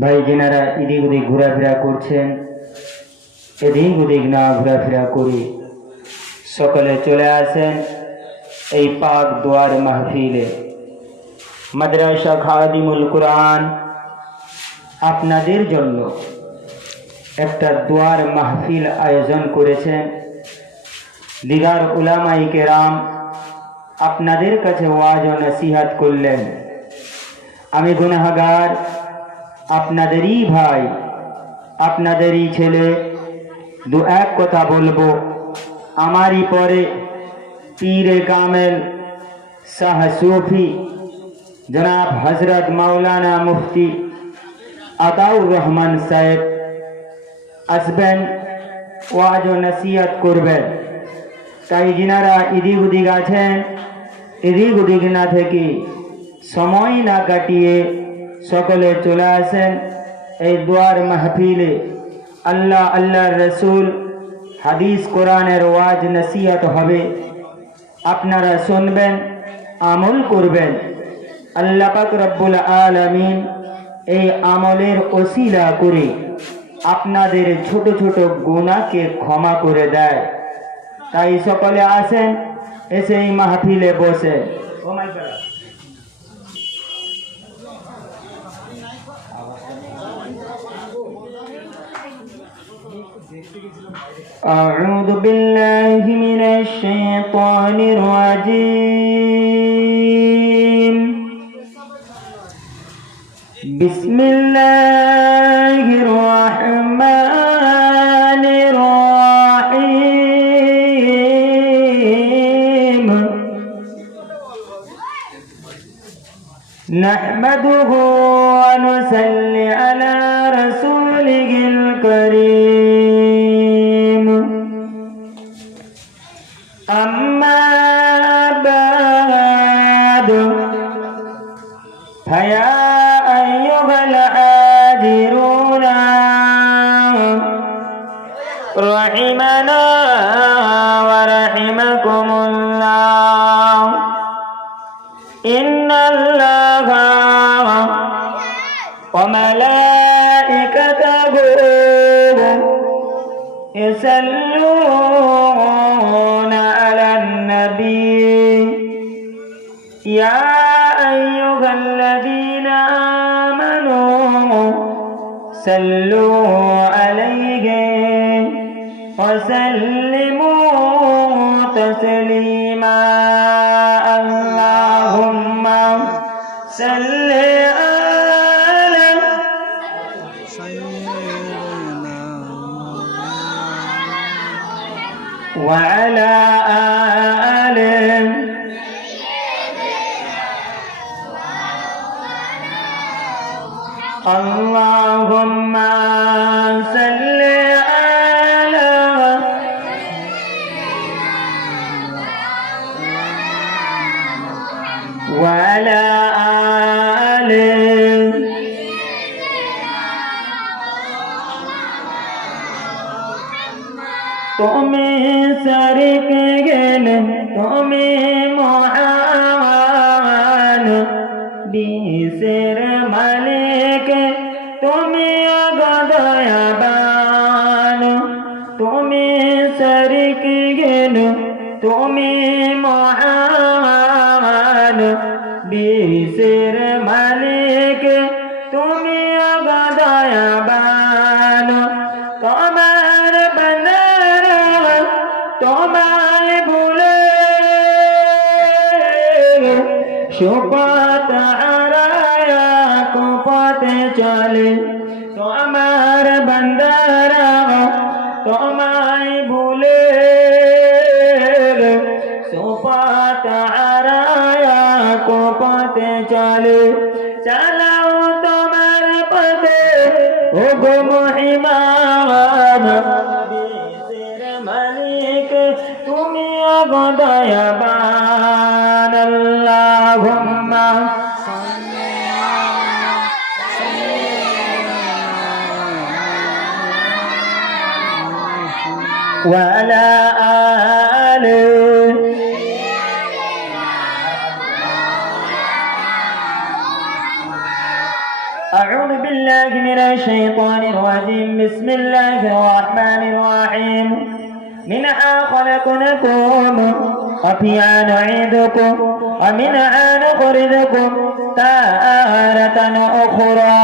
ভাই যেনারা এদিক ওদিক ঘোরাফেরা করছেন, এদিক ওদিক না ঘোরাফেরা করি সকলে চলে আসেন এই পাক দোয়ার মাহফিলে। মাদ্রাসা খাদিমুল কোরআন আপনাদের জন্য একটা দোয়ার মাহফিল আয়োজন করেছেন। দিগার উলামায়ে কেরাম আপনাদের কাছে ওয়াজ ও নসিহত করলেন। আমি গুনাহগার, আপনাদেরই ভাই, আপনাদেরই ছেলে, দু এক কথা বলবো। আমারই পরে পীরে কামেল শাহ সুফি জনাব হজরত মাওলানা মুফতি আতাউর রহমান সাহেব আসবেন, ওয়াজ ও নসিহত করবেন। তাই যিনারা এদিক ওদিক আছেন, এদিক ওদিক না থেকে সময় না কাটিয়ে সকলে চলে আসেন এই দোয়ার মাহফিলে। আল্লাহ আল্লাহর রসুল হাদিস কোরআনের ওয়াজ নসিহত হবে, আপনারা শুনবেন, আমল করবেন। আল্লাহ পাক রব্বুল আলামিন এই আমলের ওসিলা করে আপনাদের ছোট ছোট গুনাহকে ক্ষমা করে দেয়। তাই সকলে আসেন, এসে এই মাহফিলে বসে। أعوذ بالله من الشيطان الرجيم. بسم الله الرحمن الرحيم. نحمده ونصلي على رسوله الكريم. أما بعد فيا أيها الحاضرون رحمنا ورحمكم الله. إن الله وملائكته يصلون على النبي يا أيها الذين آمنوا صلوا عليه وسلموا تسليما. اللهم صل على وعلى آله اللهم صل على وعلى آله তুমি শরীক গেলে তুমি মহান, বিশ্বের মালিক তুমি দয়াবান। তুমি শরীক গেলে তুমি মহান, বিশ্বের মালিক তুমি দয়াবান। তোমার বান্দারা তোমায় ভুলে সুপথ হারায়া কুপথে চলে। তোমার বান্দারা তোমায় ভুলে সুপথ হারায়া কুপথে চলে। চালাও তোমার পথে ওগো মহিমান, বিশ্বের মালিক তুমি ওগো দয়াবান। আল্লাহুম্মা وعلى آله أعوذ بالله من الشيطان الرجيم بسم الله الرحمن الرحيم منها خلقناكم وفيها نعيدكم ومنها نخرجكم تارة أخرى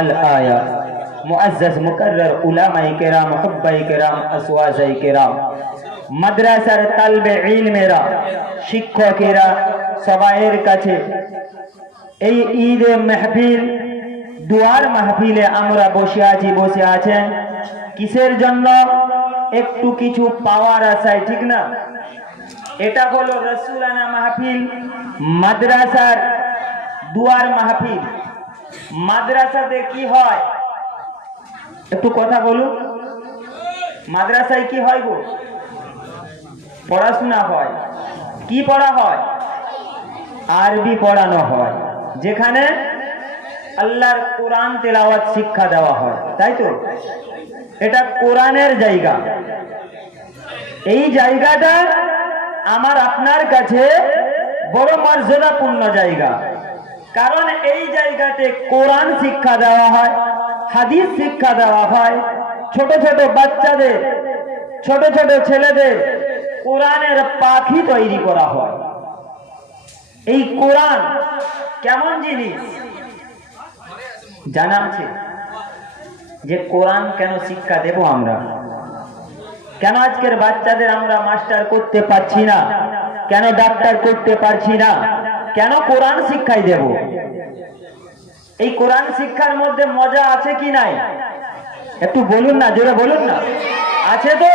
الآية मुअज़्ज़ज़ मुकर्रर उलमाए किराम हुब्बाए किराम असवाज़ाए किराम মাদ্রাসার তালবে ইলমেরা শিক্ষকেরা সবাইয়ের কাছে এই ঈদে মাহফিল দুয়ার মাহফিলে আমরা বসে আছেন কিসের জন্য? একটু কিছু পাওয়ার আশায়, ঠিক না? এটা হলো রাসূলানা মাহফিল, মাদ্রাসার দুয়ার মাহফিল। মাদ্রাসাতে কি হয় একটু কথা বলুন। মাদ্রাসায় কি হয় গো? পড়াশোনা হয়। কি পড়া হয়? আরবি পড়ানো হয়, যেখানে আল্লাহর কোরআন তেলাওয়াত শিক্ষা দেওয়া হয়, তাই তো? এটা কোরআনের জায়গা। এই জায়গাটা আমার আপনার কাছে বড় মর্যাদাপূর্ণ জায়গা, কারণ এই জায়গাতে কোরআন শিক্ষা দেওয়া হয়, হাদিস শিক্ষা দেওয়া হয়। ছোট ছোট বাচ্চাদের, ছোট ছোট ছেলেদের কোরআনের পাখি তৈরি করা হয়। এই কোরআন কেমন জিনিস জানা আছে? যে কোরআন কেন শিক্ষা দেব আমরা? কেন আজকের বাচ্চাদের আমরা মাস্টার করতে পারছি না? কেন ডাক্তার করতে পারছি না? কেন কোরআন শিক্ষাই দেব? এই কোরআন শিক্ষার মধ্যে মজা আছে কি নাই? একটু বলুন না, জোরে বলুন না। আছে তো?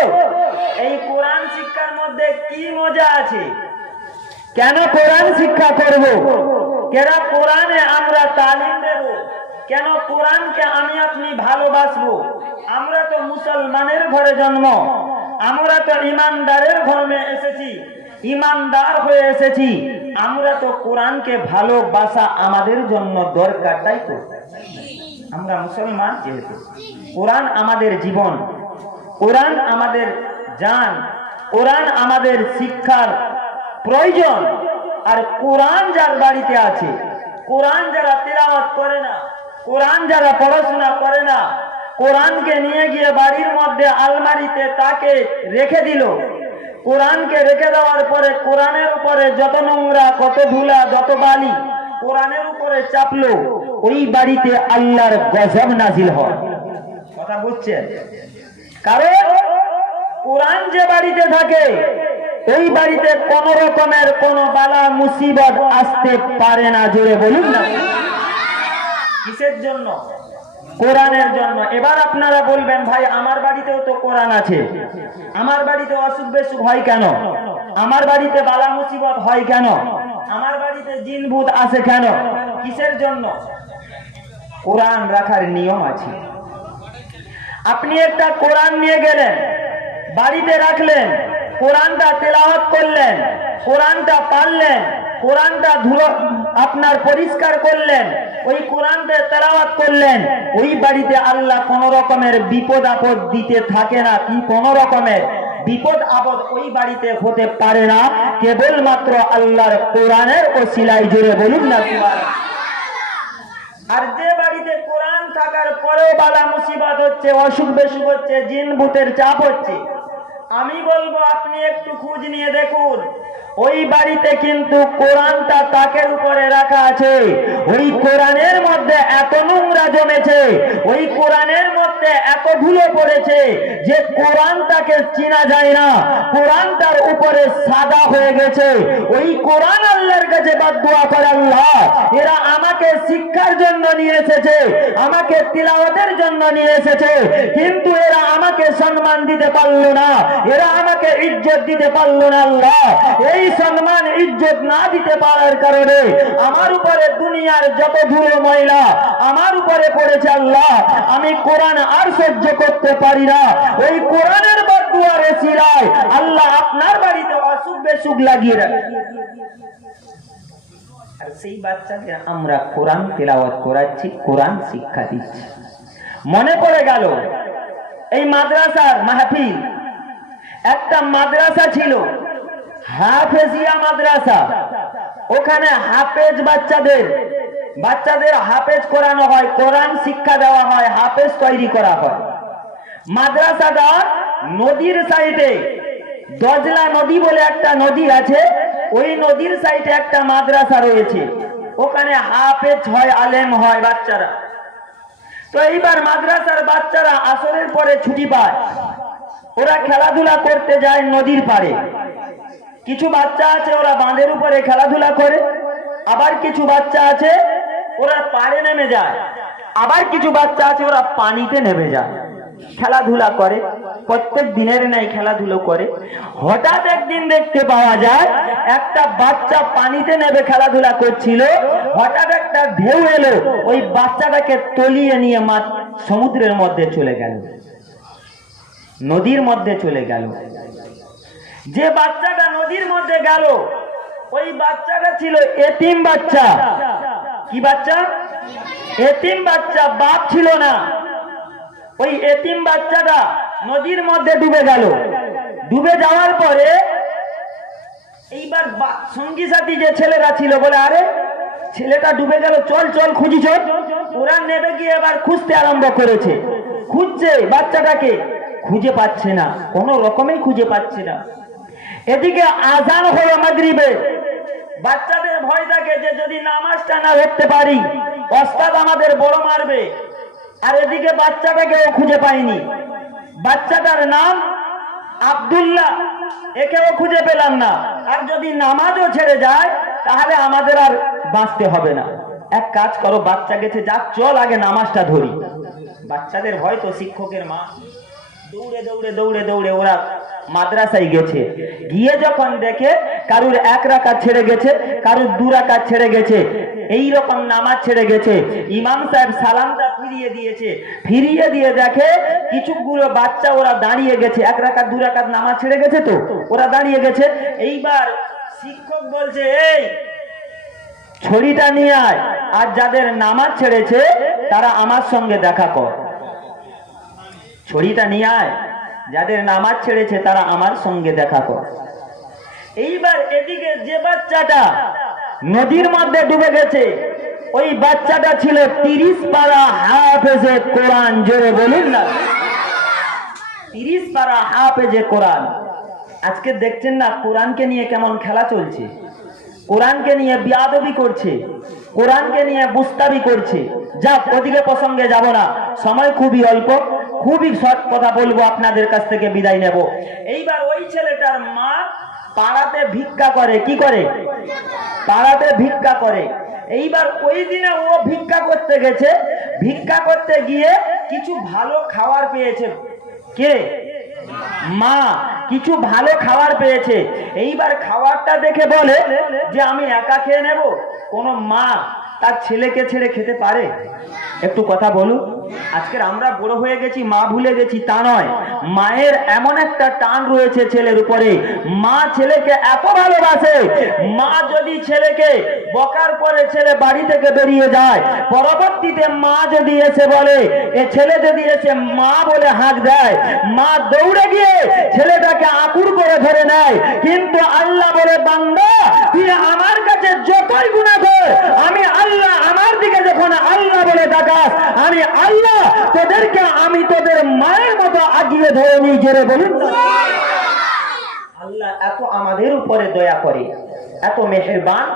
এই কোরআন শিক্ষার মধ্যে কি মজা আছে? কেন কোরআন শিক্ষা করব? কেন কোরআনে আমরা তালিম দেব? কেন কোরআনকে আমি আপনি ভালোবাসবো? আমরা তো মুসলমানের ঘরে জন্ম, আমরা তো ইমানদারের ঘরে এসেছি, ইমানদার হয়ে এসেছি। আমরা তো কোরআনকে ভালোবাসা আমাদের জন্য দরকার, তাই তো? আমরা মুসলমান যেহেতু, কোরআন আমাদের জীবন, কোরআন আমাদের জান, কোরআন আমাদের শিক্ষার প্রয়োজন। আর কোরআন যার বাড়িতে আছে, কোরআন যারা তিলাওয়াত করে না, কোরআন যারা পড়াশোনা করে না, কোরআনকে নিয়ে গিয়ে বাড়ির মধ্যে আলমারিতে তাকে রেখে দিল, কোরআনকে রেখে দেওয়ার পরে কোরআনের উপরে যত নোংরা, কত ধুলা, যত বালি কোরআনের উপরে চাপলো, ওই বাড়িতে আল্লাহর গজব নাজিল হয়। কথা বুঝছেন? কারণ কোরআন যে বাড়িতে থাকে, ওই বাড়িতে কোন রকমের কোন বালা মুসিবত আসতে পারে না। জোরে বলুন না। কিসের জন্য? কোরআনের জন্য। এবার আপনারা বলবেন, ভাই আমার বাড়িতেও তো কোরআন আছে, আমার বাড়িতে অসুখ বিসুখ হয় কেন? আমার বাড়িতে বালা মুসিবত হয় কেন? আমার বাড়িতে জিন ভূত আসে কেন? কিসের জন্য? কোরআন রাখার নিয়ম আছে। আপনি একটা কোরআন নিয়ে গেলেন, বাড়িতে রাখলেন, কোরআনটা তেলাওয়াত করলেন, কোরআনটা পারলেন, কোরআনটা ধুলো আপনার পরিষ্কার করলেন, ওই কোরআনটা তেলাওয়াত করলেন, ওই বাড়িতে আল্লাহ কোন রকমের বিপদ আপদ দিতে থাকে না। কি কোন রকমের বিপদ আপদ ওই বাড়িতে হতে পারে না, কেবলমাত্র আল্লাহর কোরআনের ওসিলায়। জোরে বলুন না সুবহানাল্লাহ। আর যে বাড়িতে কোরআন থাকার পরেও বালা মুসিবত হচ্ছে, অসুখ বিসুখ হচ্ছে, জিন ভূতের চাপ হচ্ছে, আমি বলবো আপনি একটু খোঁজ নিয়ে দেখুন, ওই বাড়িতে কিন্তু কোরআনটা তাকের উপরে রাখা আছে। ওই কোরআনের মধ্যে এত নোংরা জমেছে, ওই কোরআনের মধ্যে এত ধুলো পড়েছে যে কোরআনটাকে চেনা যায় না, কোরআনটার উপরে সাদা হয়ে গেছে। ওই কোরআন আল্লাহর কাছে বদদুয়া করে, আল্লাহ এরা আমাকে শিক্ষার জন্য নিয়ে এসেছে, আমাকে তিলাওয়াতের জন্য নিয়ে এসেছে, কিন্তু এরা আমাকে সম্মান দিতে পারলো না, এরা আমাকে ইজ্জত দিতে পারলো না। আল্লাহ এই সম্মান ইজ্জত না দিতে পারার কারণে আমার উপরে দুনিয়ার যত ধুলো ময়লা আমার উপরে পড়েছে, আল্লাহ আমি কোরআন আর সহ্য করতে পারি না। ওই কোরআনের বদদুয়ার ওসিলায় আল্লাহ আপনার বাড়িতে অসুখ বিসুখ লাগিয়ে রাখে। আর সেই বাচ্চাকে আমরা কোরআন তেলাওয়াত করাচ্ছি, কোরআন শিক্ষা দিচ্ছি। মনে পড়ে গেল এই মাদ্রাসার মাহফিল, একটা মাদ্রাসা ছিল হাফেজিয়া মাদ্রাসা। ওখানে হাফেজ বাচ্চাদের বাচ্চাদের হাফেজ করানো হয়, কোরআন শিক্ষা দেওয়া হয়, হাফেজ তৈরি করা হয়। মাদ্রাসাটা নদীর সাইডে, দজলা নদী বলে একটা নদী আছে, ওই নদীর সাইডে একটা মাদ্রাসা রয়েছে, ওখানে হাফেজ হয়, আলেম হয় বাচ্চারা। তো এইবার মাদ্রাসার বাচ্চারা আসরের পরে ছুটি পায়, ওরা খেলাধুলা করতে যায় নদীর পাড়ে। কিছু বাচ্চা আছে ওরা বাঁধের উপরে খেলাধুলা করে, আবার কিছু বাচ্চা আছে ওরা পাড়ে নেমে যায়, আবার কিছু বাচ্চা আছে ওরা পানিতে নেমে যায়, খেলাধুলা করে, প্রত্যেক দিনের ন্যায় খেলাধুলো করে। হঠাৎ একদিন দেখতে পাওয়া যায় একটা বাচ্চা পানিতে নেমে খেলাধুলা করছিল, হঠাৎ একটা ঢেউ এলো, ওই বাচ্চাটাকে তলিয়ে নিয়ে সমুদ্রের মধ্যে চলে গেল, নদীর মধ্যে চলে গেল। যে বাচ্চাটা নদীর মধ্যে গেল ওই বাচ্চাটা ছিল এতিম বাচ্চা। কি বাচ্চা? এতিম বাচ্চা, বাপ ছিল না। ওই এতিম বাচ্চাটা নদীর মধ্যে ডুবে গেল। ডুবে যাওয়ার পরে এইবার সঙ্গী সাথী যে ছেলেরা ছিল বলে, আরে ছেলেটা ডুবে গেল, চল চল খুঁজি চল। ওরা নেমে গিয়ে এবার খুঁজতে আরম্ভ করেছে, খুঁজছে বাচ্চাটাকে, খুঁজে পাচ্ছে না, কোনো রকমেই খুঁজে পাচ্ছে না। এদিকে আজান হলো মাগরিবে, বাচ্চাদের ভয় থাকে যে যদি নামাজটা না ধরতে পারি ওস্তাদ আমাদের বড় মারবে। আর এদিকে বাচ্চাটাকেও খুঁজে পাইনি, বাচ্চাটার নাম আব্দুল্লাহ, একেও খুঁজে পেলাম না। আর যদি নামাজও ছেড়ে যায় তাহলে আমাদের আর বাঁচতে হবে না। এক কাজ করো, বাচ্চা গেছে, যাক চল আগে নামাজটা ধরি। বাচ্চাদের ভয় তো, শিক্ষকের মা দৌড়ে দৌড়ে দৌড়ে দৌড়ে ওরা মাদ্রাসায় গেছে। গিয়ে যখন দেখে কারুর 1 রাকাত ছেড়ে গেছে, কারুর 2 রাকাত ছেড়ে গেছে, এই রকম নামাজ ছেড়ে গেছে। ইমাম সাহেব সালামটা ফিরিয়ে দিয়েছে, ফিরিয়ে দিয়ে দেখে কিছুগুলো বাচ্চা ওরা দাঁড়িয়ে গেছে, 1 রাকাত 2 রাকাত নামাজ ছেড়ে গেছে, তো ওরা দাঁড়িয়ে গেছে। এইবার শিক্ষক বলছে, এই ছড়িটা নিয়ে আয়, আর যাদের নামাজ ছেড়েছে তারা আমার সঙ্গে দেখা কর। ছড়িটা নিয়ে আয়, যাদের নামাজ ছেড়েছে তারা আমার সঙ্গে দেখা কর। এইবার এদিকে যে বাচ্চাটা নদীর মধ্যে ডুবে গেছে ওই বাচ্চাটা ছিল 30 পারা হাফেজে কোরআন। জোরে বলুন না, 30 পারা হাফেজে কোরআন। আজকে দেখছেন না কোরআনকে নিয়ে কেমন খেলা চলছে, কোরআনকে নিয়ে বিয়াদবি করছে, কোরআনকে নিয়ে বুস্তাবি করছে। যাক, ওদিকে প্রসঙ্গে যাব না, সময় খুবই অল্প, খুবই শর্ট কথা বলবো, আপনাদের কাছ থেকে বিদায় নেব। এইবার ওই ছেলেটার মা পাড়াতে ভিক্ষা করে। কি করে? পাড়াতে ভিক্ষা করে। এইবার ওই দিনে ও ভিক্ষা করতে গেছে, ভিক্ষা করতে গিয়ে কিছু ভালো খাবার পেয়েছে। কে? মা কিছু ভালো খাবার পেয়েছে। এইবার খাবারটা দেখে বলে যে আমি একা খেয়ে নেব। কোন মা তার ছেলেকে ছেড়ে খেতে পারে? একটু কথা বলুন। আজকের আমরা বড় হয়ে গেছি, মা ভুলে গেছি তা নয়, মায়ের এমন একটা টান রয়েছে ছেলের উপরে। মা ছেলেকে এত ভালোবাসে, মা যদি ছেলেকে বকার পরে ছেলে বাড়ি থেকে বেরিয়ে যায়, পরবর্তীতে মা যদি এসে বলে, এ ছেলে যদি এসে মা বলে হাঁক দেয়, মা দৌড়ে গিয়ে ছেলেটাকে আকুর করে ধরে নেয়। কিন্তু আল্লাহ বলে, বান্দা তুই আমার কাছে যতই গুনাহ কর, আমি আল্লাহ আমার দিকে যখন আল্লাহ বলে ডাকাস, আমি আল্লাহ তোদেরকে আমি তোদের মায়ের মতো আগিয়ে ধরে নিই। জোরে বলুন। আল্লাহ এত আমাদের উপরে দয়া করে, এত মেহেরবান।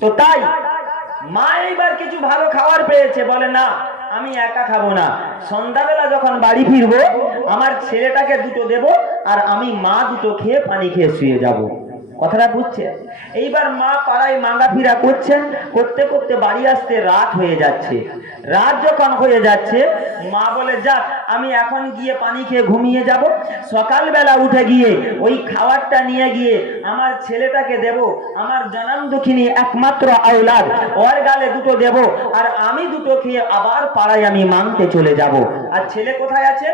তো তাই মা এইবার কিছু ভালো খাবার পেয়েছে, বলে না আমি একা খাবো না, সন্ধ্যাবেলা যখন বাড়ি ফিরবো আমার ছেলেটাকে 2টো দেব, আর আমি মা 2টো খেয়ে পানি খেয়ে শুয়ে যাব। কথাটা বুঝছে? এইবার মা পাড়ায় মাঙ্গাফিরা করছেন, করতে করতে বাড়ি আসতে রাত হয়ে যাচ্ছে। রাত যখন হয়ে যাচ্ছে, মা বলে, যাক আমি এখন গিয়ে পানি খেয়ে ঘুমিয়ে যাব, সকালবেলা উঠে গিয়ে ওই খাবারটা নিয়ে গিয়ে আমার ছেলেটাকে দেব, আমার জনম দুঃখিনী একমাত্র আওলাদ, ওর গালে 2টো দেব, আর আমি 2টো খেয়ে আবার পাড়ায় আমি মাংতে চলে যাব। আর ছেলে কোথায় আছে?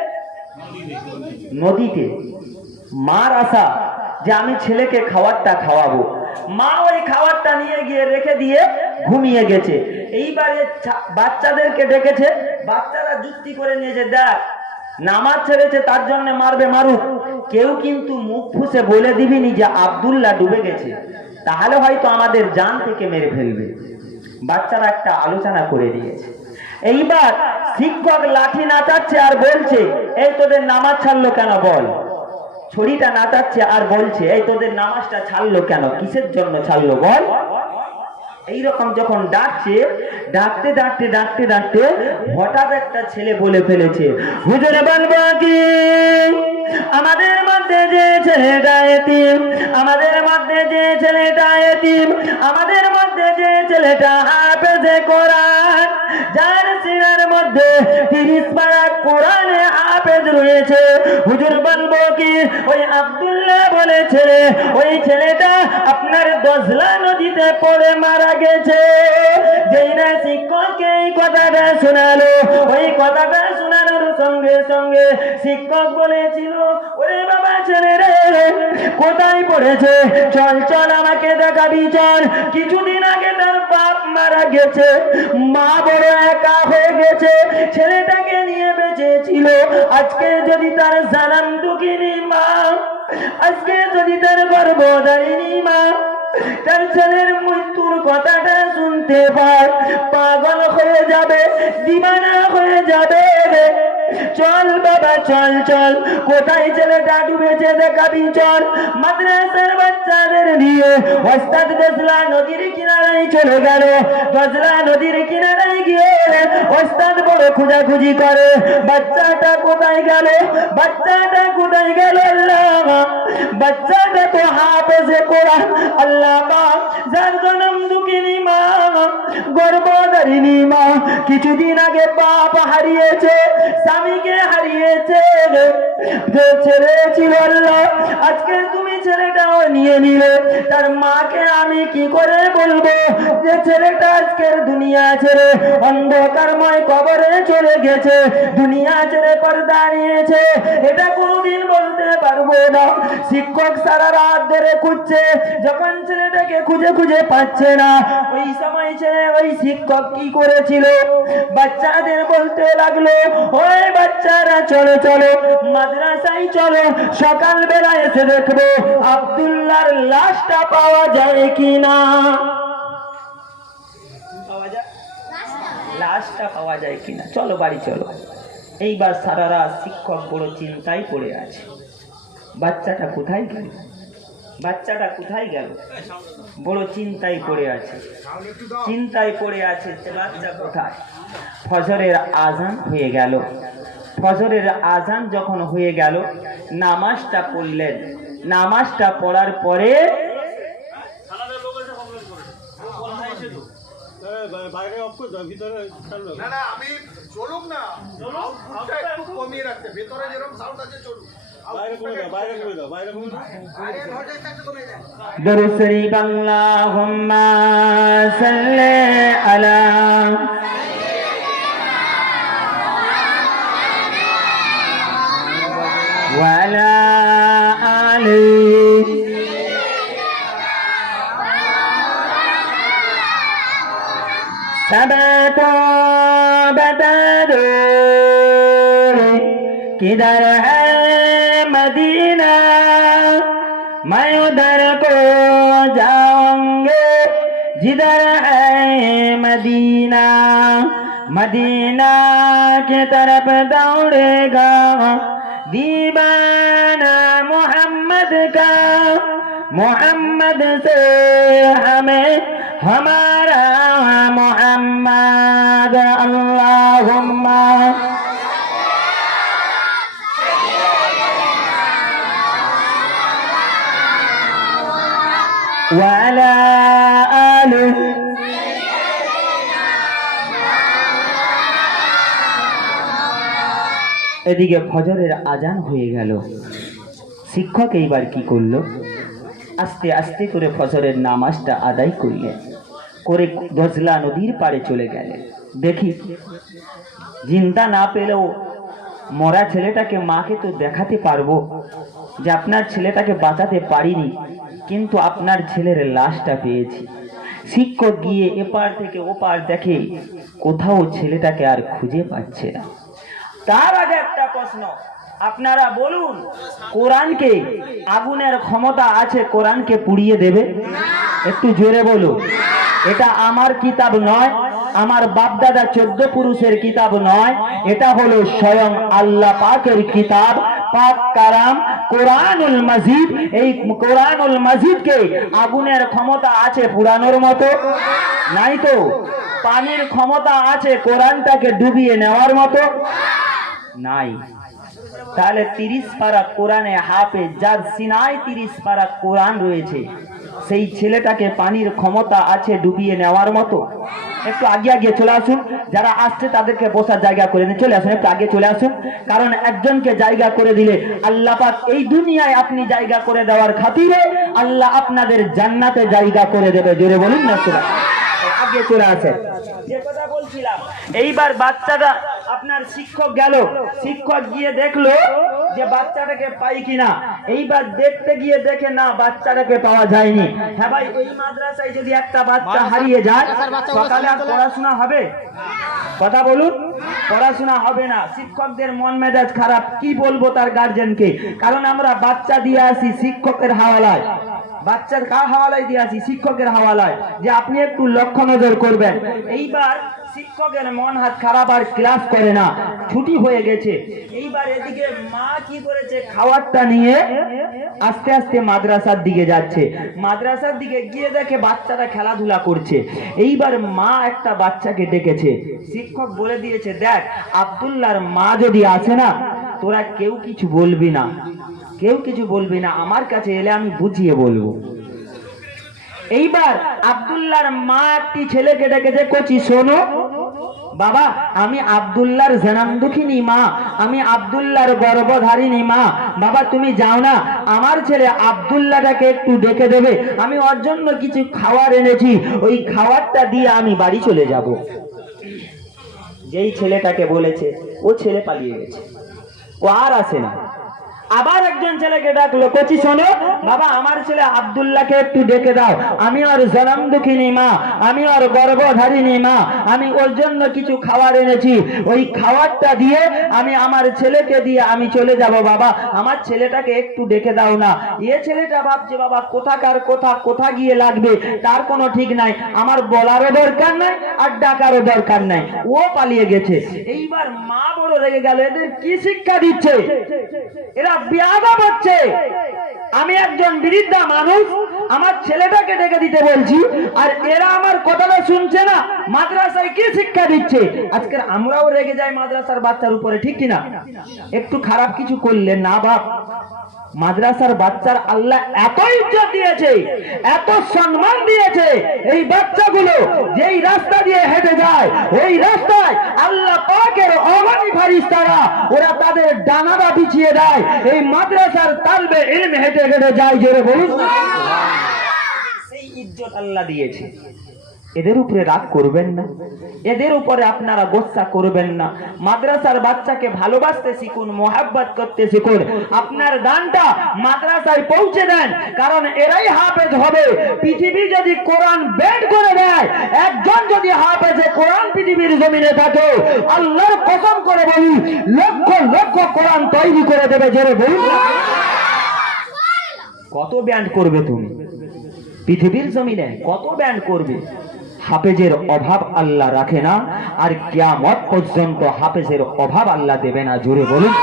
নদীতে। মার আশা যে আমি ছেলেকে খাবারটা খাওয়াবো। মা ওই খাবারটা নিয়ে গিয়ে রেখে দিয়ে ঘুমিয়ে গেছে। এইবারে বাচ্চাদেরকে ডেকেছে, বাচ্চারা যুক্তি করে নিয়েছে, দেখ নামাজ ছেড়েছে তার জন্য মারবে, মারুক, কেউ কিন্তু মুখ ফুসে বলে দিবিনি যে আব্দুল্লাহ ডুবে গেছে, তাহলে হয়তো আমাদের জান থেকে মেরে ফেলবে। বাচ্চারা একটা আলোচনা করে দিয়েছে। এইবার শিক্ষক লাঠি নাচাচ্ছে আর বলছে, এই তোদের নামাজ ছাড়লো কেন বল। ছড়িটা নাচাচ্ছে আর বলছে, এই তোদের নামাজটা ছাড়লো কেন, কিসের জন্য ছাড়লো বল। এইরকম যখন ডাকছে, ডাকতে ডাকতে ডাকতে ডাকতে হঠাৎ একটা ছেলে বলে ফেলেছে, হুজুর বলবো কি, আমাদের মধ্যে যে ছেলেটা এতিম, আমাদের মধ্যে যে ছেলেটা এতিম, আমাদের মধ্যে যে ছেলেটা হাফেজে কোরআন, যার সিনার মধ্যে 30 পারা কোরআনে হাফেজ রয়েছে, হুজুর বলবো কি, ওই আব্দুল্লাহ বলে ছেলে, ওই ছেলেটা আপনার দজলা নদীতে পড়ে মারা গেছে। যেই না শিক্ষককে এই কথাটা শোনালো, ওই কথাটা শোনানোর সঙ্গে সঙ্গে শিক্ষক বলেছিল, ওরে বাবা ছেলে রে, কোথায় পড়েছে, চল চল আমাকে দেখাবি চল। কিছুদিন আগে তার বাপ মারা গেছে, মা বড় একা হয়ে গেছে, ছেলেটাকে নিয়ে বেঁচেছিল। আজকে যদি তার জানান দুঃখিনী মা, আজকে যদি তার গর্ভধারিণী মা তার ছেলের মৃত্যুর কথাটা শুনতে পায়, পাগল হয়ে যাবে, দিবানা হয়ে যাবে। চল বাবা চল চল, কোথায় ছেলেটা ডুবেছে দেখাবি চল। মাদ্রাসার বাচ্চাদের নিয়ে ওস্তাদ দজলা নদীর কিনারায় চলে গেল। দজলা নদীর কিনারায় গিয়ে ওস্তাদ বড় খোঁজাখুঁজি করে, বাচ্চাটা কোথায় গেল, বাচ্চাটা কোথায় গেল। আল্লাহ, বাচ্চাটা তো হাফেজে কোরআন। আল্লাহ পাক যার জনম দুঃখিনী মা, গর্ভধারিণী মা, কিছুদিন আগে বাপ হারিয়েছে, স্বামীকে হারিয়েছে, যে ছেলে ছিল আল্লাহ, আজকে তুমি ছেলেটাও নিয়ে নিলে। তার মাকে আমি কি করে বলবো যে ছেলেটা আজকের দুনিয়া ছেড়ে অন্ধকারময় কবরে চলে গেছে, দুনিয়া ছেড়ে পর্দা নিয়েছে, এটা কোনোদিন বলতে পারবো না। শিক্ষক সারা রাত ধরে খুঁজছে, যখন ছেলেটাকে খুঁজে খুঁজে পাচ্ছে না, ওই সময় ছেলে ওই শিক্ষক কি করেছিল, বাচ্চাদের বলতে লাগলো, ওই বাচ্চারা চলো চলো মাদ্রাসায় চলো, সকাল বেলা এসে দেখবো আব্দুল্লাহর লাশটা পাওয়া যায় কিনা, লাশটা পাওয়া যায় কিনা, চলো বাড়ি চলো। এইবার সারা রাত শিক্ষক বড় চিন্তায় পড়ে আছে, বাচ্চাটা কোথায় গেল, বাচ্চাটা কোথায় গেল, বড় চিন্তায় পড়ে আছে, চিন্তায় পড়ে আছে যে বাচ্চা কোথায়। ফজরের আজান হয়ে গেল, ফজরের আজান যখন হয়ে গেল, নামাজটা পড়লেন। নামাজটা পড়ার পরে বাইরে অফ করে দাও, ভিতরে চালু না। না আমি চলুক না, আউটপুটটা একটু কমিয়ে রাখতে, ভিতরে যেরকম সাউন্ড আছে চলুক। বাইরে কমিয়ে দাও, বাইরে কমিয়ে দাও, বাইরে কমিয়ে দাও, বাইরে ভোল্টেজটা একটু কমিয়ে দাও। দরুদ শরীফ আল্লাহুম্মা সাল্লি আলা ওয়া আলা আলি सबको बता दो किधर है मदीना, मैं उधर को जाऊंगे जिधर है मदीना, मदीना की तरफ दौड़ेगा दीवाना मोहम्मद का, मोहम्मद से हमें हमारा मोहम्मद। अल्लाहुम्मा वाला आलू। এদিকে ফজরের আজান হয়ে গেল। শিক্ষক এইবার কি করলো, আস্তে আস্তে করে ফজরের নামাজটা আদায় করলেন, করে দজলা নদীর পাড়ে চলে গেলেন। দেখি জিন্দা না পেলেও মরা ছেলেটাকে মাকে তো দেখাতে পারবো যে আপনার ছেলেটাকে বাঁচাতে পারিনি, কিন্তু আপনার ছেলের লাশটা পেয়েছি। শিক্ষক গিয়ে এপার থেকে ওপার দেখে, কোথাও ছেলেটাকে আর খুঁজে পাচ্ছে না। তার আগে একটা প্রশ্ন, আপনারা বলুন, কোরআনকে আগুনের ক্ষমতা আছে কোরআনকে পুড়িয়ে দেবে? একটু জোরে বলুন। এটা আমার কিতাব নয়, আমার বাপদাদা 14 পুরুষের কিতাব নয়, এটা হলো স্বয়ং আল্লাহ পাকের কিতাব, পাক কালাম কোরআনুল মাজিদ। এই কোরআনুল মাজিদকে আগুনের ক্ষমতা আছে পুরানোর মতো? নাই তো। পানির ক্ষমতা আছে কোরআনটাকে ডুবিয়ে নেওয়ার মতো? নাই। তাহলে 30 পারা কোরআনে হাফেজ, যার সিনায় 30 পারা কোরআন রয়েছে, সেই ছেলেটাকে পানির ক্ষমতা আছে ডুবিয়ে নেওয়ার মতো? একটু আগে আগে চলে আসুন, যারা আসছে তাদেরকে বসার জায়গা করে দিন, চলে আসুন, একটু আগে চলে আসুন। কারণ একজনকে জায়গা করে দিলে আল্লাহ পাক এই দুনিয়ায় আপনি জায়গা করে দেওয়ার খাতিরে আল্লাহ আপনাদের জান্নাতে জায়গা করে দেবে। জোরে বলুন না সুরা। আগে চলে আসে। যে কথা বলছিলাম, এইবার বাচ্চাটা আপনার শিক্ষক গেল, শিক্ষক গিয়ে দেখলো যে বাচ্চাটাকে পাই কিনা। এইবার দেখতে গিয়ে দেখে না, বাচ্চাটাকে পাওয়া যায়নি। হ্যাঁ ভাই, এই মাদ্রাসায় যদি একটা বাচ্চা হারিয়ে যায়, সকালে আর পড়াশোনা হবে? কথা বলুন, পড়াশোনা হবে না। শিক্ষকদের মন মেজাজ খারাপ, কি বলবো তার গার্জেনকে? কারণ আমরা বাচ্চা দিয়ে আসি শিক্ষকের হাওয়ালায়, বাচ্চার কার হাওয়ালায় দিয়ে আসি? শিক্ষকের হাওয়ালায়, যে আপনি একটু লক্ষ্য নজর করবেন। এইবার শিক্ষকের মন হাত খারাপ, আর ক্লাস করে না, ছুটি হয়ে গেছে। এইবার এদিকে মা কি করেছে, খাবারটা নিয়ে আস্তে আস্তে মাদ্রাসার দিকে যাচ্ছে। মাদ্রাসার দিকে গিয়ে দেখে বাচ্চাটা খেলাধুলা করছে। এইবার মা একটা বাচ্চাকে ডেকেছে, শিক্ষক বলে দিয়েছে, দেখ আব্দুল্লাহর মা যদি আসে না, তোরা কেউ কিছু বলবি না, কেউ কিছু বলবি না, আমার কাছে এলে আমি বুঝিয়ে বলবো। এইবার আব্দুল্লাহর মা একটি ছেলেকে ডেকেছে, কচি শোনো বাবা, আমি আব্দুল্লাহর জনম দুঃখিনী মা, আমি আব্দুল্লাহর গর্ভধারিণী মা। বাবা তুমি যাও না, আমার ছেলে আব্দুল্লাহটাকে একটু ডেকে দেবে, আমি ওর জন্য কিছু খাবার এনেছি, ওই খাবারটা দিয়ে আমি বাড়ি চলে যাব। যেই ছেলেটাকে বলেছে, ও ছেলে পালিয়ে গেছে, ও আর আসে না। আবার একজন ছেলেকে ডাকলো, কচি শোনো বাবা, আমার ছেলে আব্দুল্লাহকে একটু ডেকে দাও, আমি ওর জনম দুঃখিনী মা, আমি ওর গর্ভধারিণী মা, আমি ওর জন্য কিছু খাবার এনেছি, ওই খাবারটা দিয়ে আমি আমার ছেলেকে দিয়ে আমি চলে যাব। বাবা আমার ছেলেটাকে একটু ডেকে দাও না। এ ছেলেটা ভাবছে, বাবা কোথাকার কোথা গিয়ে লাগবে তার কোনো ঠিক নাই, আমার বলারও দরকার নাই আর ডাকারও দরকার নাই, ও পালিয়ে গেছে। এইবার মা বড় রেগে গেল, এদের কি শিক্ষা দিচ্ছে, এরা বেয়াদব হচ্ছে। আমি একজন বৃদ্ধা মানুষ, আমার ছেলেটাকে ডেকে দিতে বলছি, আর এরা আমার কথাটা শুনছে না। মাদ্রাসায় কি শিক্ষা দিচ্ছে? আজকের আমরাও রেগে যাই মাদ্রাসার বাচ্চার উপরে, ঠিক কিনা? একটু খারাপ কিছু করলে না বাপ, মাদ্রাসার বাচ্চার আল্লাহ এত ইজ্জত দিয়েছে, এত সম্মান দিয়েছে, এই বাচ্চাগুলো যেই রাস্তা দিয়ে হেঁটে যায়, ওই রাস্তায় আল্লাহ পাকের অগণি ফেরেশতারা ওরা তাদের ডানাটা বিছিয়ে দেয়। এই মাদ্রাসার তালবে ইলম হেঁটে হেঁটে যায়, জোরে বলুন। সেই ইজ্জত আল্লাহ দিয়েছে। এদের উপরে রাগ করবেন না, এদের উপরে আপনারা গোসা করবেন না। মাদ্রাসার বাচ্চাকে ভালোবাসতে শিখুন, মোহাব্বত করতে শিখুন। আপনার গানটা মাদ্রাসায় পৌঁছে দেন, কারণ এরাই হাফেজ হবে। পৃথিবী যদি কোরআন বের করে দেয়, একজন যদি হাফেজে কোরআন পৃথিবীর জমিনে থাকে, আল্লাহর কসম করে বলি লক্ষ লক্ষ কোরআন তৈরি করে দেবে। জোরে বলুন। কত ব্যান্ড করবে তুমি পৃথিবীর জমিনে, কত ব্যান্ড করবে? হাফেজের অভাব আল্লাহ রাখে না, আর কিয়ামত পর্যন্ত হাফেজের অভাব আল্লাহ দেবে না। জোরে বলুন।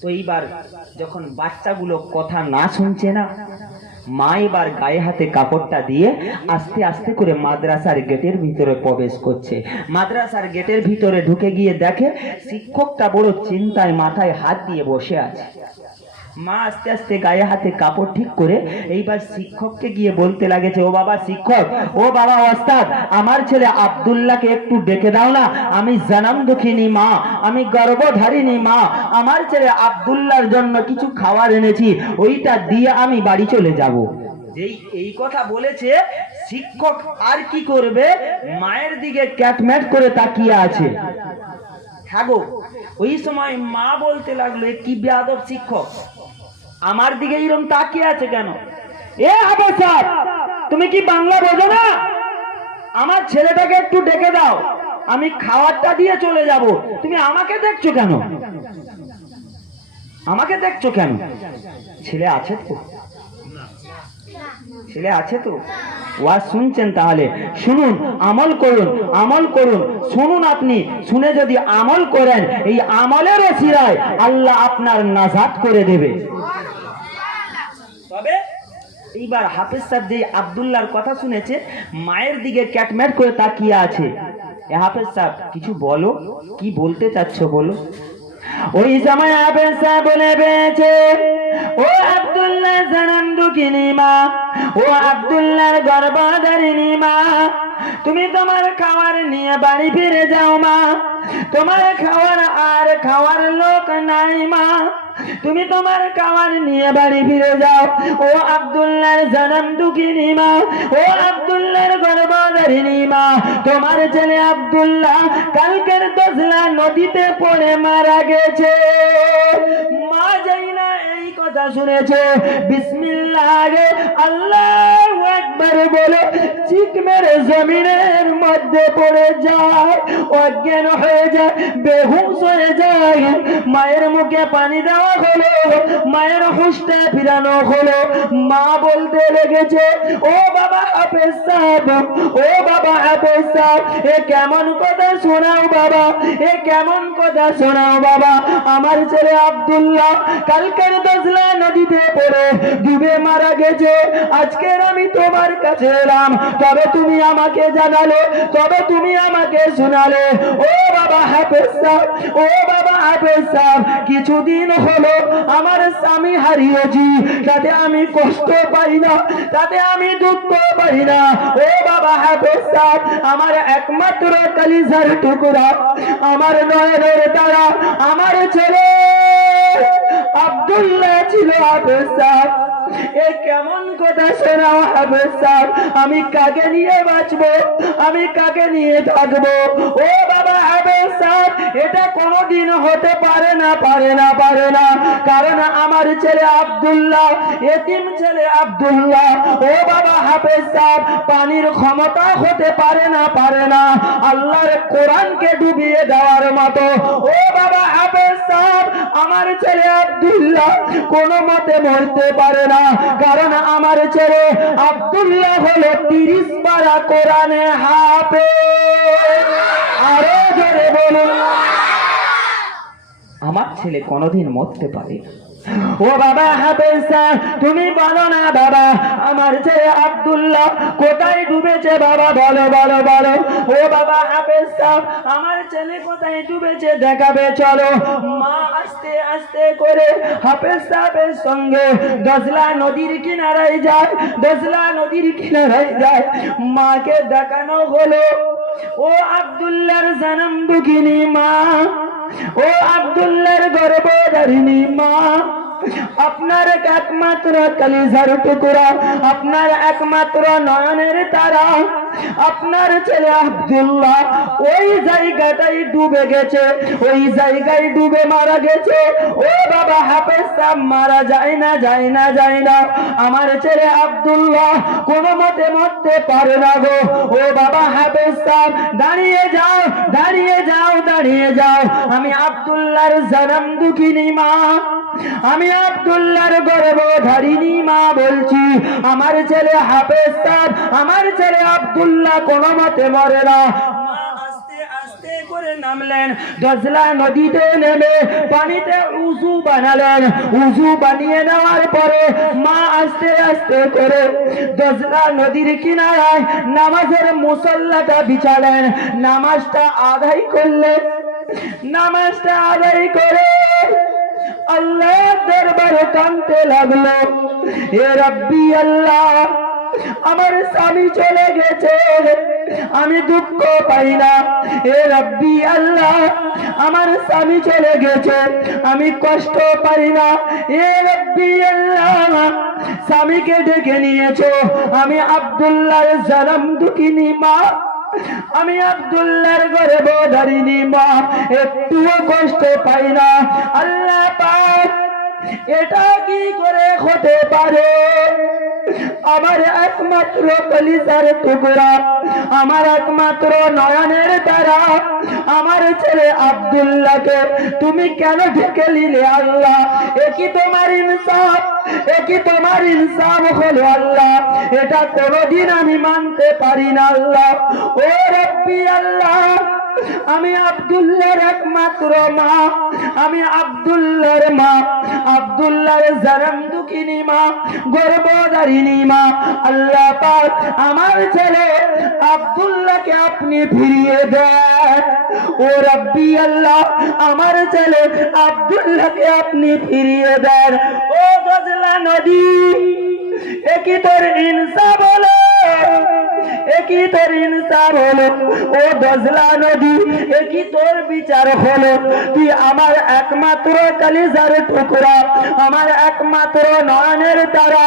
তো এইবার যখন বাচ্চাগুলো কথা না শুনছে না, মা এবার গায়ে হাতে কাপড়টা দিয়ে আস্তে আস্তে করে মাদ্রাসার গেটের ভিতরে প্রবেশ করছে। মাদ্রাসার গেটের ভিতরে ঢুকে গিয়ে দেখে শিক্ষকটা বড় চিন্তায় মাথায় হাত দিয়ে বসে আছে। মা আস্তে আস্তে গায়ে হাতে কাপড় ঠিক করে এইবার শিক্ষককে গিয়ে বলতে লাগেছে, ও বাবা শিক্ষক, ও বাবা ওস্তাদ, আমার ছেলে আব্দুল্লাহকে একটু ডেকে দাও না, আমি জনম দুঃখিনী মা, আমি গর্ভধারিণী মা, আমার ছেলে আব্দুল্লাহর জন্য কিছু খাবার এনেছি, ওইটা দিয়ে আমি বাড়ি চলে যাব। যেই এই কথা বলেছে, শিক্ষক আর কি করবে, মায়ের দিকে ক্যাটম্যাট করে তাকিয়ে আছে। হ্যাঁ গো, ওই সময় মা বলতে লাগলো, কি বেয়াদব শিক্ষক, আমার দিকে এরকম তাকিয়ে আছে কেন? এ হাফেজ সাহেব, তুমি কি বাংলা বোঝো না? আমার ছেলেটাকে একটু ডেকে দাও, আমি খাবারটা দিয়ে চলে যাব। তুমি আমাকে দেখছো কেন? আমাকে দেখছো কেন? ছেলে আছে তো? ছেলে আছে তো? ওয়াজ শুনছেন? তাহলে শুনুন, আমল করুন, আমল করুন। শুনুন, আপনি শুনে যদি আমল করেন, এই আমলের ওসিলায় আল্লাহ আপনার নাজাত করে দেবে। তবে এইবার হাফেজ সাহেব যে আব্দুল্লাহর কথা শুনেছে, মায়ের দিকে ক্যাটম্যাট করে তাকিয়ে আছে। এ হাফেজ সাহেব কিছু বলো, কি বলতে চাচ্ছ বলো। ওই সময় হাফেজ সাহেব বলে পেয়েছে, ও আব্দুল্লাহ জানাম দুঃখিনী মা, ও আব্দুল্লাহর গর্ভধারিণী মা, তুমি তোমার খাবার নিয়ে বাড়ি ফিরে যাও মা। তোমার খাওয়ার আর খাওয়ার লোক নাই মা, তুমি তোমার খাবার নিয়ে বাড়ি ফিরে যাও। ও আব্দুল্লাহর জানাম দুঃখিনী মা, ও আব্দুল্লাহর গর্ভধারিণী মা, তোমার ছেলে আব্দুল্লাহ কালকের দজলা নদীতে পড়ে মারা গেছে। মা যাই না এই কথা শুনেছে, বিসমিল্লাহ আল্লাহু আকবার বলে চিৎ মেরে জমিনের মধ্যে পড়ে যায়, অজ্ঞান হয়ে যায়, বেহুশ হয়ে যায়। মায়ের মুখে পানি দেওয়া হলো, মায়ের হুঁশটা ফিরানো হলো। মা বলতে লেগেছে, ও বাবা হাফেজ সাহেব, ও বাবা হাফেজ সাহেব, এ কেমন কথা শোনাও বাবা, এ কেমন কথা শোনাও বাবা। আমার ছেলে আব্দুল্লাহ কালকের দজলা নদীতে পড়ে ডুবে মারা গেছে। আজকের আমি তোমার কাছে এলাম, তবে তুমি আমাকে জানালে, তবে তুমি আমাকে শোনালে। ও বাবা হাফেজ সাহেব, ও বাবা হাফেজ সাহেব, কিছুদিন হলো আমার স্বামী হারিয়েছি, তাতে আমি কষ্ট পাই না, তাতে আমি দুঃখ পাই না। ও বাবা হাফেজ সাহেব, আমার একমাত্র কালিজার টুকরা, আমার নয়নের তারা, আমার ছেলে আব্দুল্লাহ ছিল হাফেজ সাহেব। এ কেমন কথা শোনাও হাফেজ সাহেব, আমি কাকে নিয়ে বাঁচবো, আমি কাকে নিয়ে থাকবো। ও বাবা হাফেজ সাহেব, এটা কোনোদিন হতে পারে না, পারে না, পারে না, কারণ আমার ছেলে আব্দুল্লাহ, এতিম ছেলে আব্দুল্লাহ, ও বাবা হাফেজ সাহেব, পানির ক্ষমতা হতে পারে না, পারে না আল্লাহর কোরআনকে ডুবিয়ে দেওয়ার মতো। ও বাবা হাফেজ সাহেব, আমার ছেলে আব্দুল্লাহ কোনো মতে মরতে পারে না, কারণ আমার ছেলে আব্দুল্লাহ হলো 30 পারা কোরআনে হাফেজ। আরো জোরে বলুন, আমার ছেলে কোনোদিন মরতে পারে না। ও বাবা হাফেজ সাহেব, তুমি বলো না বাবা, আমার ছেলে আব্দুল্লাহ কোথায় ডুবেছে বাবা, বলো বলো বলো। ও বাবা হাফেজ সাহেব, আমার ছেলে কোথায় ডুবেছে দেখাবে চলো। মা আস্তে আস্তে করে হাফেজ সাহেবের সঙ্গে দজলা নদীর কিনারায় যায়, দজলা নদীর কিনারায় যায়। মাকে দেখানো হলো, ও আব্দুল্লাহর জনম দুঃখিনী মা, ও আব্দুল্লাহর গর্ভধারিণী মা, আপনার একমাত্র কালিজার টুকরা, আপনার একমাত্র নয়নের তারা, আপনার ছেলে আব্দুল্লাহ ওই জায়গাটাই ডুবে গেছে, ওই জায়গায় ডুবে মারা গেছে। ও বাবা হাফেজ সাহেব, মারা যায় না, যায় না, যায় না, আমার ছেলে আব্দুল্লাহ কোনো মতে মরতে পারে না গো। ও বাবা হাফেজ সাহেব, দাঁড়িয়ে যাও, দাঁড়িয়ে যাও, দাঁড়িয়ে যাও। আমি আব্দুল্লাহর জনম দুঃখিনী মা, আমি আব্দুল্লাহর গর্ভধারিণী মা বলছি, আমার ছেলে হাফেজ সাহেব, আমার ছেলে আব্দুল্লাহ কোনো মতে মরে না। করে নামলেন দজলা নদীতে, নেমে পানিতে উযু বানালেন। উযু বানিয়ে নেওয়ার পরে মা আস্তে আস্তে করে দজলা নদীর কিনারায় নামাজের মুসল্লাটা বিছালেন। নামাজটা আদায় করলেন, নামাজটা আদায় করে আল্লাহ দরবারে কাঁদতে লাগলো, এ রব্বি আল্লাহ, আমার স্বামী চলে গেছে, আমি দুঃখ পাই না। এ রব্বি আল্লাহ, আমার স্বামী চলে গেছে, আমি কষ্ট পাই না। এ রব্বি আল্লাহ, স্বামীকে ডেকে নিয়েছো, আমি আব্দুল্লাহর জনম দুঃখিনী মা, আমি আব্দুল্লাহর গর্ভধারিণী মা, একটুও কষ্ট পাই না। আল্লাহ পাক এটা কি করে হতে পারে? আমার একমাত্র কলিজার টুকরা, আমার একমাত্র নয়নের তারা, আমার ছেলে আব্দুল্লাহকে তুমি কেন ঢেকে নিলে আল্লাহ? একই তোমার ইনসাফ, একই তোমার ইনসাফ হলো আল্লাহ। এটা কোনোদিন আমি মানতে পারি না আল্লাহ। ও রব্বি আল্লাহ, আমি আব্দুল্লাহর একমাত্র মা, আমি আব্দুল্লাহর মা, আব্দুল্লাহর জনম দুঃখিনী মা, গর্ভধারিণী মা। আল্লাহ পাক আমার ছেলে আব্দুল্লাহকে আপনি ফিরিয়ে দেন। ও রব্বি আল্লাহ, আমার ছেলে আব্দুল্লাহকে আপনি ফিরিয়ে দেন। ও গজলা নদী, একই তোর ইনসাফ হলো, একই তোর ইনসাফ হলো। ও গজলা নদী, একই তোর বিচার হলো। তুই আমার একমাত্র কলিজার টুকরা, আমার একমাত্র নয়নের তারা,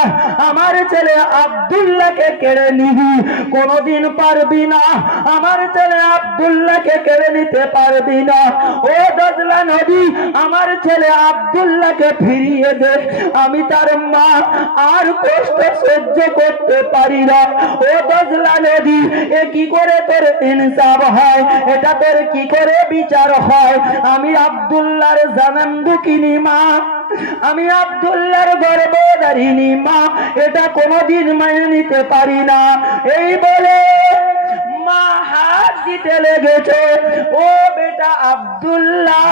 আমার ছেলে আব্দুল্লাহকে কেড়ে নিবি, কোনোদিন পারবি না। আমার ছেলে আব্দুল্লাহকে কেড়ে নিতে পারবি না। ও গজলা নদী, আমার ছেলে আব্দুল্লাহকে ফিরিয়ে দে। আমি তার মা, আর কষ্ট সহ্য করতে পারি না। ও গজলা নদী, এ কি করে তোর ইনসাফ হয়? এটা তোর কি করে বিচার হয়? আমি আব্দুল্লাহর জনম দুঃখিনী মা, আমি আব্দুল্লাহর গর্ভধারিণী মা, এটা কোনোদিন মেনে নিতে পারি না। এই বলে মা হাত দিতে লেগেছে। ও বেটা আব্দুল্লাহ,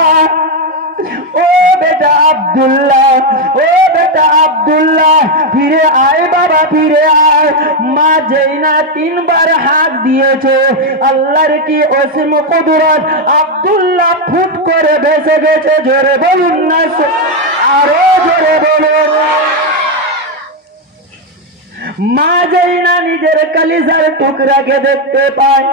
ও বেটা আব্দুল্লাহ, ও বেটা আব্দুল্লাহ, ফিরে আয় বাবা, ফিরে আয়। মা যেই না তিনবার হাত দিয়েছে, আল্লাহর কি অসীম কুদরত, আব্দুল্লাহ ফুট করে বেঁচে গেছে। জোরে বলুন না, আরো জোরে বলুন। মা যেই না নিজের কলিজার টুকরাকে দেখতে পায়,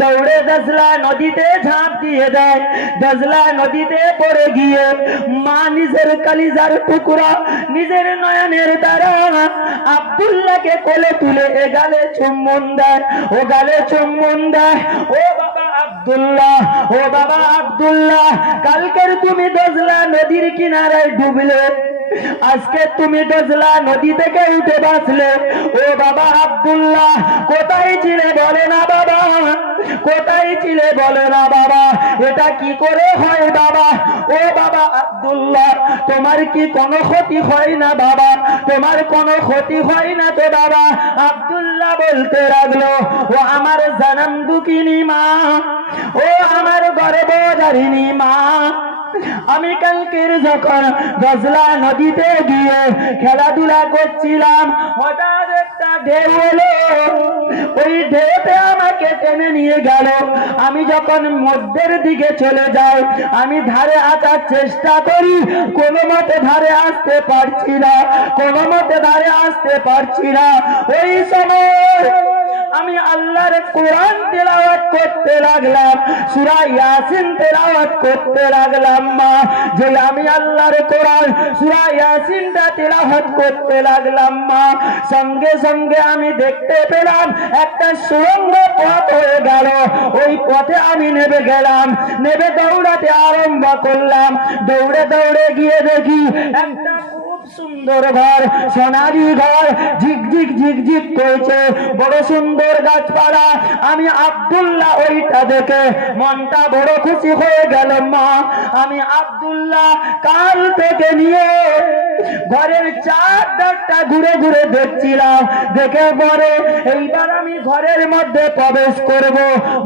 দৌড়ে দজলা নদীতে ঝাঁপ দিয়ে দেয়। দজলা নদীতে পড়ে গিয়ে মা নিজের কলিজার টুকরা, নিজের নয়নের দ্বারা আব্দুল্লাহকে কোলে তুলে এ গালে চুম্বন দেয়, ও গালে চুম্বন দেয়। ও বাবা আব্দুল্লাহ, ও বাবা আব্দুল্লাহ, কালকের তুমি দজলা নদীর কিনারায় ডুবলে, আজকে তুমি দজলা নদী থেকে উঠে বাঁচলে। ও বাবা আব্দুল্লাহ, কোথায় ছিলে বলে না বাবা, কোথায় ছিলে বলে না বাবা? এটা কি করে হয় বাবা? ও বাবা আব্দুল্লাহ, তোমার কি কোনো ক্ষতি হয় না বাবা? তোমার কোনো ক্ষতি হয় না তো বাবা? আব্দুল্লাহ বলতে লাগলো, ও আমার জনম দুঃখিনী মা, ও আমার গর্ভধারিণী মা, আমি কালকের যখন গজলা নদীতে গিয়ে খেলাধুলা করছিলাম, হঠাৎ একটা ঢেউ এলো, ওই ঢেউতে আমাকে টেনে নিয়ে গেল। আমি যখন মধ্যের দিকে চলে যাই, আমি ধারে আসার চেষ্টা করি, কোনো মতে ধারে আসতে পারছি না, কোনো মতে ধারে আসতে পারছি না। ওই সময় আমি আল্লাহর কোরআন তেলাওয়াত করতে লাগলাম, সূরা ইয়াসিন তেলাওয়াত করতে লাগলাম। মা, যে আমি আল্লাহর কোরআন সূরা ইয়াসিনটা তেলাওয়াত করতে লাগলাম, মা, সঙ্গে সঙ্গে আমি দেখতে পেলাম একটা সুড়ঙ্গ পথ হয়ে গেল। ওই পথে আমি নেমে গেলাম, নেমে দৌড়াতে আরম্ভ করলাম। দৌড়ে দৌড়ে গিয়ে দেখি একটা খুব সুন্দর ঘর, সোনালী ঘর, ঝিকঝিক ঝিকঝিক করছে, বড় সুন্দর গাছপালা। আমি আব্দুল্লাহ ওইটা দেখে মনটা বড় খুশি হয়ে গেল। মা, আমি আব্দুল্লাহ কাল থেকে নিয়ে ঘরের চারটা ঘুরে ঘুরে দেখছিলাম। দেখে পরে এইবার আমি ঘরের মধ্যে প্রবেশ করব।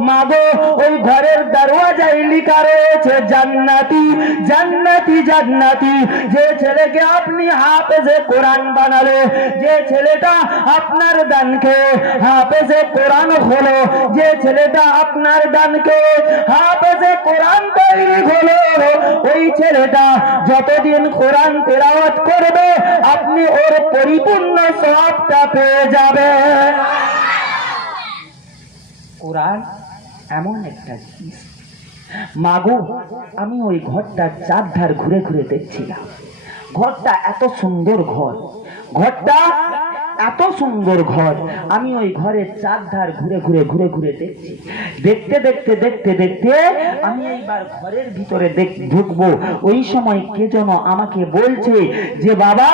মাগো, ওই ঘরের দরওয়াজায় লেখা রয়েছে জান্নাতি, জান্নাতি, জান্নাতি। যে ছেলেকে আপনি হাফেজে কোরআন বানালো, যে ছেলেটা আপনার দানকে হাফেজে কোরআন হলো, যে ছেলেটা আপনার দানকে হাফেজে কোরআন তৈরি হলো, ওই ছেলেটা যতদিন কোরআন তেলাওয়াত করবে, আপনি ওর পরিপূর্ণ সওয়াবটা পেয়ে যাবেন। কোরআন এমন একটা জিনিস। মাগো, আমি ওই ঘরটার চারধার ঘুরে ঘুরে দেখছিলাম। ঘরটা এত সুন্দর ঘর, ঘরটা এত সুন্দর ঘর, আমি ওই ঘরের চারধার ঘুরে দেখছি। দেখতে দেখতে আমি এইবার ঘরের ভিতরে ঢুকবো। ওই সময় কে যেন আমাকে বলছে যে বাবা,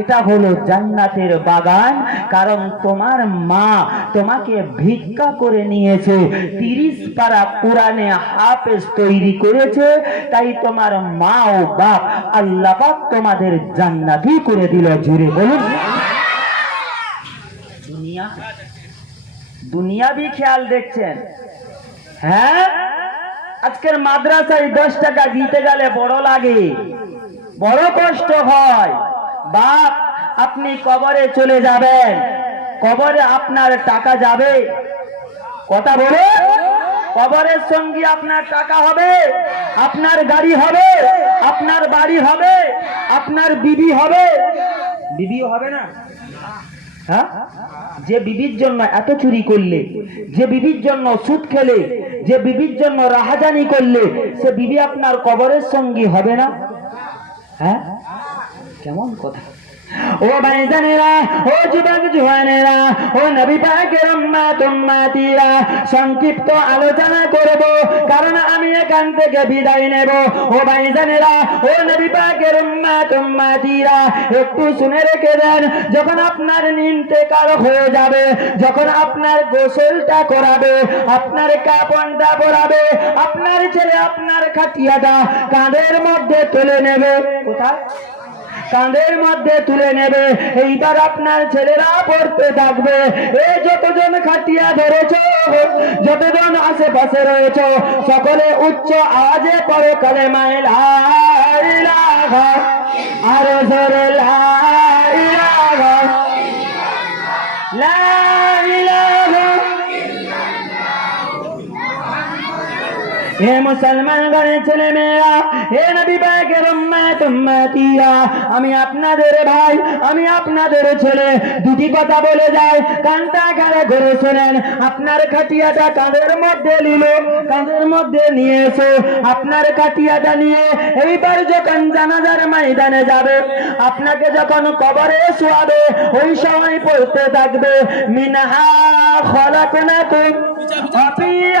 এটা হলো জান্নাতের বাগান, কারণ তোমার মা তোমাকে ভিক্ষা করে নিয়েছে, 30 পারা কোরআনে হাফেজ তৈরি করেছে, তাই তোমার মা ও বাপ আল্লাহ পাক তোমাদের জান্নাতি করে দিল। জুড়ে বলুন। দুনিয়াবি খেয়াল দেখছেন? হ্যাঁ, আজকের মাদ্রাসায় 10 টাকা দিতে গেলে বড় লাগে, বড় কষ্ট হয়। বাপ, আপনি কবরে চলে যাবেন, কবরে আপনার টাকা যাবে, কথা বলে, কবরের সঙ্গে আপনার টাকা হবে, আপনার গাড়ি হবে, আপনার বাড়ি হবে, আপনার বিবি হবে, বিবিও হবে না? হ্যাঁ, যে বিবির জন্য এত চুরি করলে, যে বিবির জন্য সুদ খেলে, যে বিবির জন্য রাহাজানি করলে, সে বিবি আপনার কবরের সঙ্গী হবে না? হ্যাঁ, কেমন কথা? ও ভাইজানেরা, ও যুবক জওয়ানেরা, ও নবী পাকের উম্মত উম্মতিরা, সংক্ষিপ্ত আলোচনা করব, কারণ আমি এখান থেকে বিদায় নেব। ও ভাইজানেরা, ও নবী পাকের উম্মত উম্মতিরা, একটু শুনে রেখে দেন। যখন আপনার ইন্তেকাল হয়ে যাবে, যখন আপনার গোসলটা করাবে, আপনার কাফনটা পরাবে, আপনার ছেলে আপনার খাটিয়াটা কাঁধের মধ্যে তুলে নেবে। কোথায়? কাঁধের মধ্যে তুলে নেবে। এইবার আপনার ছেলেরা পড়তে থাকবে। এই যতজন খাটিয়া ধরেছ, যতজন আশেপাশে রয়েছ, সকলে উচ্চ আওয়াজে পড়ো কালেমা লা ইলাহা, আরো জোরে লা ইলাহা, লা ইলাহা। হে মুসলমান ঘরের ছেলে মেয়েরা, হে নবী পাকের উম্মত উম্মতিরা, আমি আপনাদের ভাই, আমি আপনাদের ছেলে, দুটি কথা বলে যাই, কানটা কানে করে শোনেন। আপনার খাটিয়াটা কাঁধের মধ্যে নিল, কাঁধের মধ্যে নিয়ে এসো। আপনার খাটিয়াটা নিয়ে এইবার যখন জানাজার ময়দানে যাবে, আপনাকে যখন কবরে শোয়াবে, ওই সময় পড়তে থাকবে মিনহা খলাকনাকুম ওয়া